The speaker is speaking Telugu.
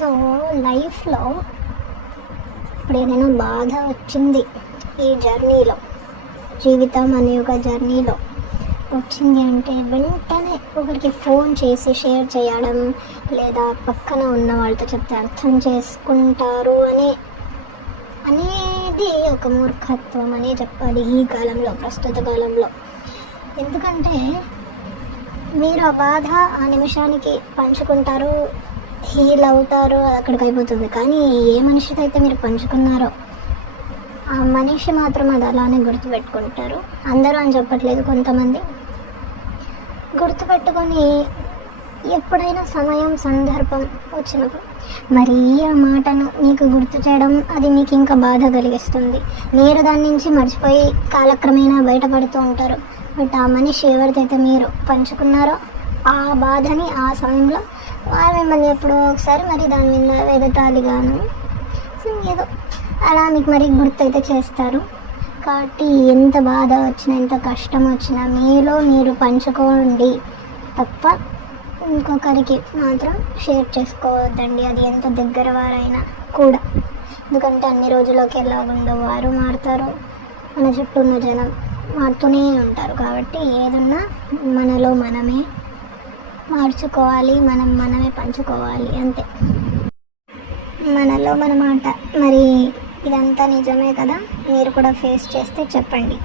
సో లైఫ్లో ఇప్పుడు ఏదైనా బాధ వచ్చింది, ఈ జర్నీలో, జీవితం అనే ఒక జర్నీలో వచ్చింది అంటే వెంటనే ఒకరికి ఫోన్ చేసి షేర్ చేయడం, లేదా పక్కన ఉన్న వాళ్ళతో చెప్తే అర్థం చేసుకుంటారు అనేది ఒక మూర్ఖత్వం అనే చెప్పాలి ఈ కాలంలో, ప్రస్తుత కాలంలో. ఎందుకంటే మీరు ఆ బాధ ఆ నిమిషానికి పంచుకుంటారు, హీల్ అవుతారు, అది అక్కడికి అయిపోతుంది. కానీ ఏ మనిషితో అయితే మీరు పంచుకున్నారో ఆ మనిషి మాత్రం అది అలానే గుర్తుపెట్టుకుంటారు. అందరూ అని చెప్పట్లేదు, కొంతమంది గుర్తుపెట్టుకొని ఎప్పుడైనా సమయం సందర్భం వచ్చినప్పుడు మరి ఆ మాటను మీకు గుర్తు చేయడం, అది మీకు ఇంకా బాధ కలిగిస్తుంది. మీరు దాని నుంచి మర్చిపోయి కాలక్రమేణా బయటపడుతూ ఉంటారు. బట్ ఆ మనిషి ఎవరిదైతే మీరు పంచుకున్నారో ఆ బాధని ఆ సమయంలో వారు మిమ్మల్ని ఎప్పుడో ఒకసారి మరి దాని మీద వెదతాలిగాను ఏదో అలా మీకు మరి గుర్తయితే చేస్తారు. కాబట్టి ఎంత బాధ వచ్చినా, ఎంత కష్టం వచ్చినా మీలో మీరు పంచుకోండి తప్ప ఇంకొకరికి మాత్రం షేర్ చేసుకోవద్దండి, అది ఎంత దగ్గర వారైనా కూడా. ఎందుకంటే అన్ని రోజుల్లోకి ఎలాగుండవు, వారు మారుతారు, మన చుట్టూ ఉన్న జనం మారుతూనే ఉంటారు. కాబట్టి ఏదన్నా మనలో మనమే మార్చుకోవాలి, మనమే పంచుకోవాలి, అంతే. మనలో మన మాట. మరి ఇదంతా నిజమే కదా, మీరు కూడా ఫేస్ చేస్తే చెప్పండి.